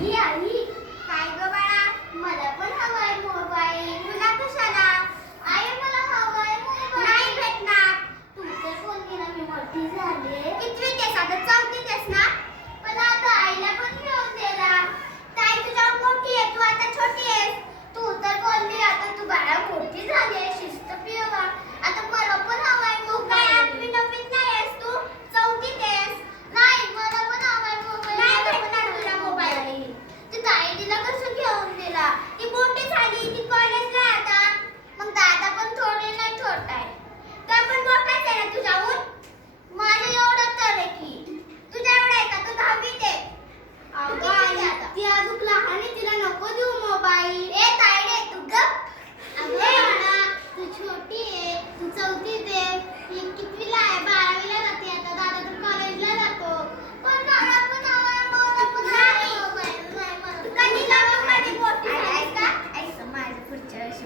आई आई. काय गं बाळा? मला पण हवाय मोबाईल तुला कशाला? आई मला हवाय मोबाईल नाही भेटणार. तुमचं फोन घेणं मी मोठी झाली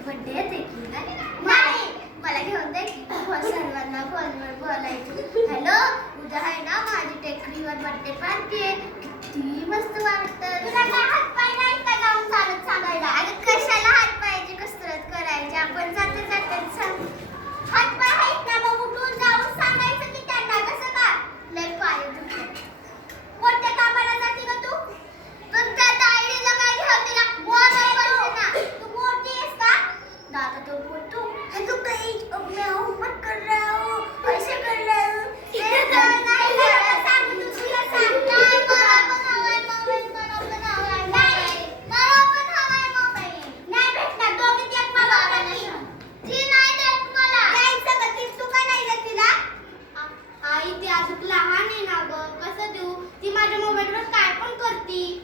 बड्डे येते की. नाही मला घेऊन दे की. हो, सर्वांना फोनवर बोलायचं. हॅलो उद्या आहे ना माझी टेकडीवर बड्डे पार्टी आहे. किती मस्त वाटतं. लहान आहे ना बघ कसं देऊ? ती माझ्या मोबाईलवर काय पण करती.